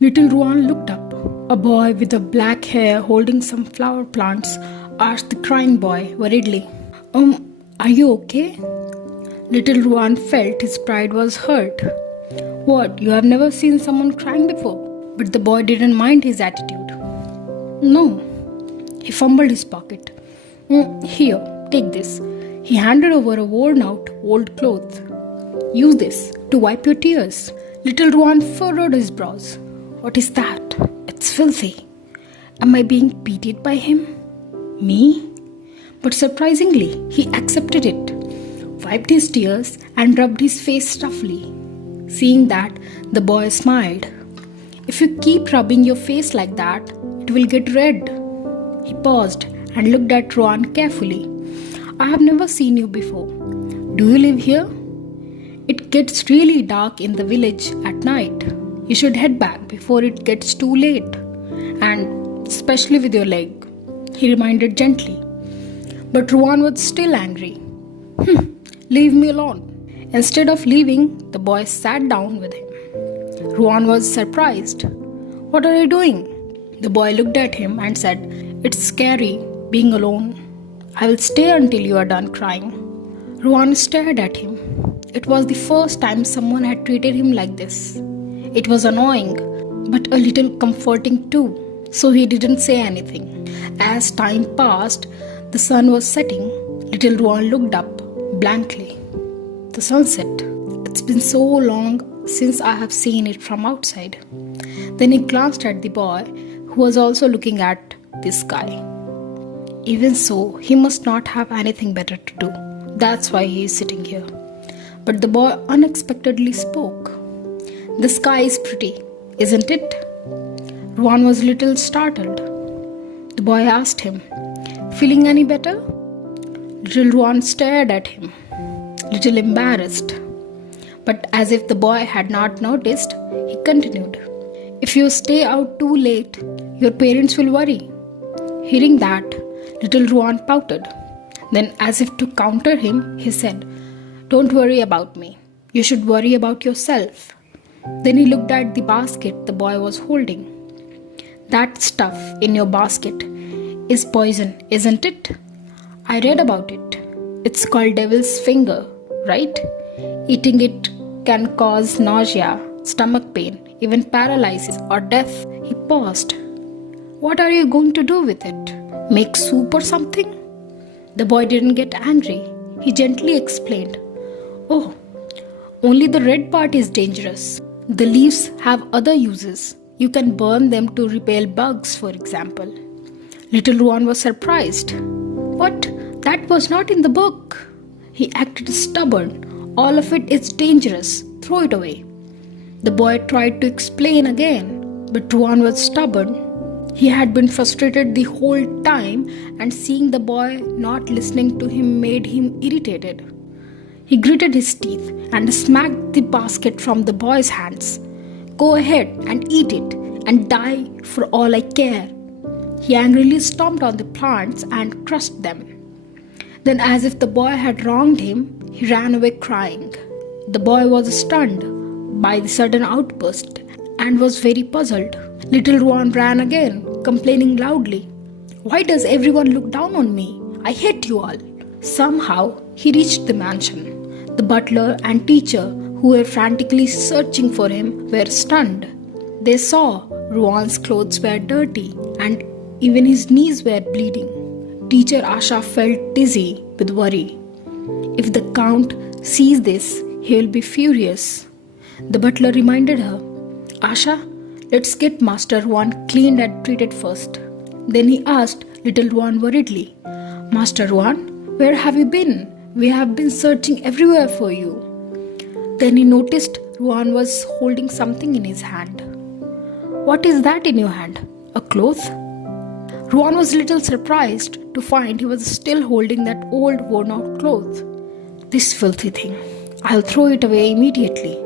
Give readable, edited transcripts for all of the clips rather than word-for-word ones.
Little Ruan looked up. A boy with a black hair holding some flower plants asked the crying boy worriedly, Are you okay? Little Ruan felt his pride was hurt. What, you have never seen someone crying before? But the boy didn't mind his attitude. No. He fumbled his pocket. Here, take this. He handed over a worn out old cloth. Use this to wipe your tears. Little Ruan furrowed his brows. What is that? It's filthy. Am I being pitied by him? Me? But surprisingly, he accepted it, wiped his tears and rubbed his face roughly. Seeing that, the boy smiled. If you keep rubbing your face like that, it will get red. He paused and looked at Ruan carefully. I have never seen you before. Do you live here? It gets really dark in the village at night. You should head back before it gets too late. And especially with your leg, he reminded gently. But Ruan was still angry. Leave me alone. Instead of leaving, the boy sat down with him. Ruan was surprised. What are you doing? The boy looked at him and said, It's scary being alone. I will stay until you are done crying. Ruan stared at him. It was the first time someone had treated him like this. It was annoying, but a little comforting too, so he didn't say anything. As time passed, the sun was setting. Little Ruan looked up blankly. The sunset. It's been so long since I have seen it from outside. Then he glanced at the boy, who was also looking at the sky. Even so, he must not have anything better to do. That's why he is sitting here. But the boy unexpectedly spoke. The sky is pretty, isn't it? Ruan was a little startled. The boy asked him, Feeling any better? Little Ruan stared at him, little embarrassed. But as if the boy had not noticed, he continued, If you stay out too late, your parents will worry. Hearing that, little Ruan pouted. Then, as if to counter him, he said, Don't worry about me. You should worry about yourself. Then he looked at the basket the boy was holding. That stuff in your basket is poison, isn't it? I read about it. It's called devil's finger, right? Eating it can cause nausea, stomach pain, even paralysis or death. He paused. What are you going to do with it? Make soup or something? The boy didn't get angry. He gently explained. Oh, only the red part is dangerous. The leaves have other uses. You can burn them to repel bugs, for example. Little Ruan was surprised. But that was not in the book. He acted stubborn. All of it is dangerous. Throw it away. The boy tried to explain again, but Ruan was stubborn. He had been frustrated the whole time, and seeing the boy not listening to him made him irritated. He gritted his teeth and smacked the basket from the boy's hands. Go ahead and eat it and die for all I care. He angrily stomped on the plants and crushed them. Then, as if the boy had wronged him, he ran away crying. The boy was stunned by the sudden outburst and was very puzzled. Little Ruan ran again, complaining loudly. Why does everyone look down on me? I hate you all. Somehow, he reached the mansion. The butler and teacher, who were frantically searching for him, were stunned. They saw Ruan's clothes were dirty and even his knees were bleeding. Teacher Asha felt dizzy with worry. If the Count sees this, he will be furious. The butler reminded her, Asha, let's get Master Ruan cleaned and treated first. Then he asked little Ruan worriedly, Master Ruan, where have you been? We have been searching everywhere for you. Then he noticed Ruan was holding something in his hand. What is that in your hand? A cloth? Ruan was a little surprised to find he was still holding that old worn-out cloth. This filthy thing. I'll throw it away immediately.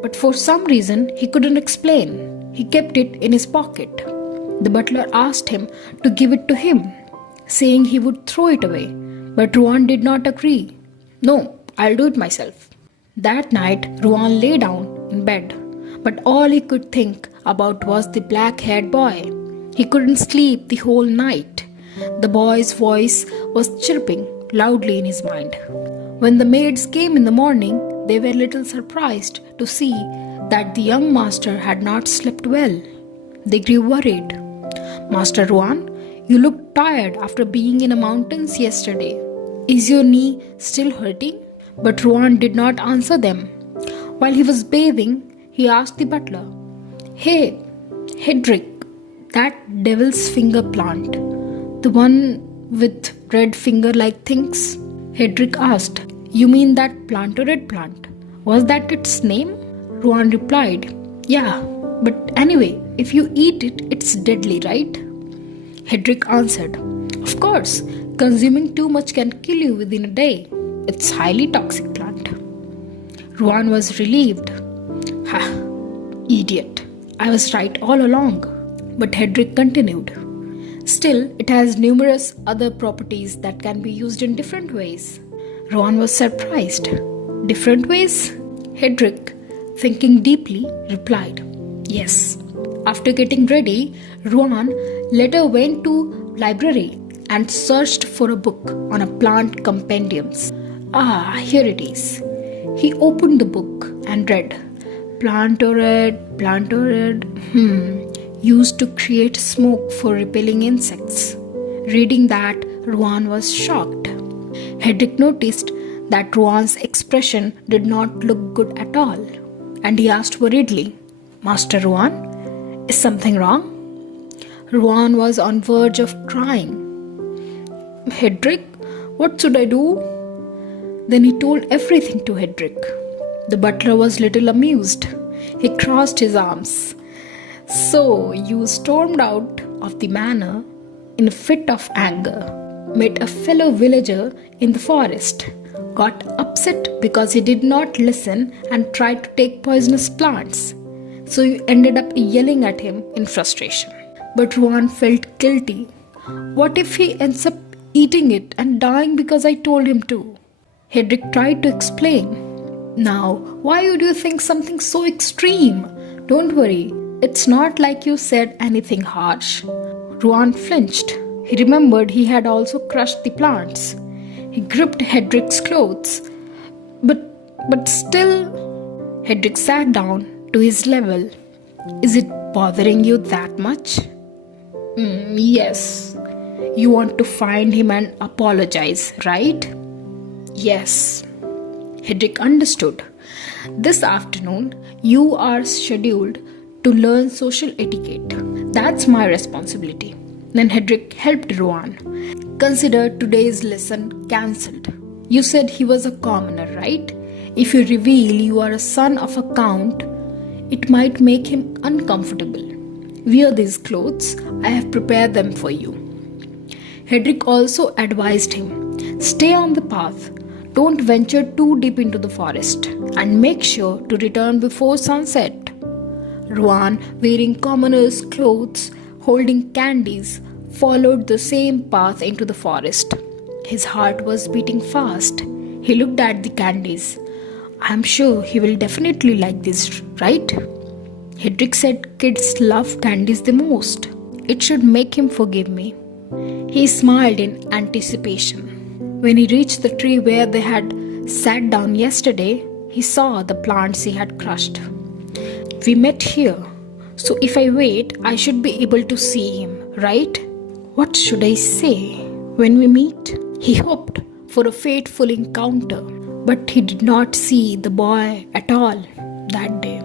But for some reason he couldn't explain. He kept it in his pocket. The butler asked him to give it to him, saying he would throw it away. But Ruan did not agree. No, I'll do it myself. That night, Ruan lay down in bed. But all he could think about was the black-haired boy. He couldn't sleep the whole night. The boy's voice was chirping loudly in his mind. When the maids came in the morning, they were a little surprised to see that the young master had not slept well. They grew worried. "Master Ruan, you looked tired after being in the mountains yesterday. Is your knee still hurting?" But Ruan did not answer them. While he was bathing, he asked the butler, "Hey, Hedrick, that devil's finger plant, the one with red finger-like things?" Hedrick asked, "You mean that plantared plant? Was that its name?" Ruan replied, "Yeah, but anyway, if you eat it, it's deadly, right?" Hedrick answered, "Of course, consuming too much can kill you within a day. It's highly toxic plant." Ruan was relieved. "Ha, idiot. I was right all along." But Hedrick continued, "Still, it has numerous other properties that can be used in different ways." Ruan was surprised. "Different ways?" Hedrick, thinking deeply, replied, "Yes." After getting ready, Ruan later went to library and searched for a book on a plant compendiums. Ah, here it is. He opened the book and read, plantared, used to create smoke for repelling insects. Reading that, Ruan was shocked. Hedrick noticed that Ruan's expression did not look good at all, and he asked worriedly, "Master Ruan, is something wrong?" Ruan was on verge of crying. "Hedrick, what should I do?" Then he told everything to Hedrick. The butler was little amused. He crossed his arms. "So you stormed out of the manor in a fit of anger, met a fellow villager in the forest, got upset because he did not listen and tried to take poisonous plants. So you ended up yelling at him in frustration." But Ruan felt guilty. What if he ends up eating it and dying because I told him to? Hedrick tried to explain. "Now, why would you think something so extreme? Don't worry, it's not like you said anything harsh." Ruan flinched. He remembered he had also crushed the plants. He gripped Hedrick's clothes. But still... Hedrick sat down to his level. "Is it bothering you that much?" "Yes. You want to find him and apologize, right?" "Yes." Hedrick understood. "This afternoon, you are scheduled to learn social etiquette. That's my responsibility." Then Hedrick helped Ruan. "Consider today's lesson cancelled. You said he was a commoner, right? If you reveal you are a son of a count, it might make him uncomfortable. Wear these clothes. I have prepared them for you." Hedrick also advised him, "Stay on the path. Don't venture too deep into the forest, and make sure to return before sunset." Ruan, wearing commoner's clothes, holding candies, followed the same path into the forest. His heart was beating fast. He looked at the candies. "I'm sure he will definitely like this, right?" Hedrick said kids love candies the most. It should make him forgive me. He smiled in anticipation. When he reached the tree where they had sat down yesterday, he saw the plants he had crushed. "We met here, so if I wait, I should be able to see him, right? What should I say when we meet?" He hoped for a fateful encounter, but he did not see the boy at all that day.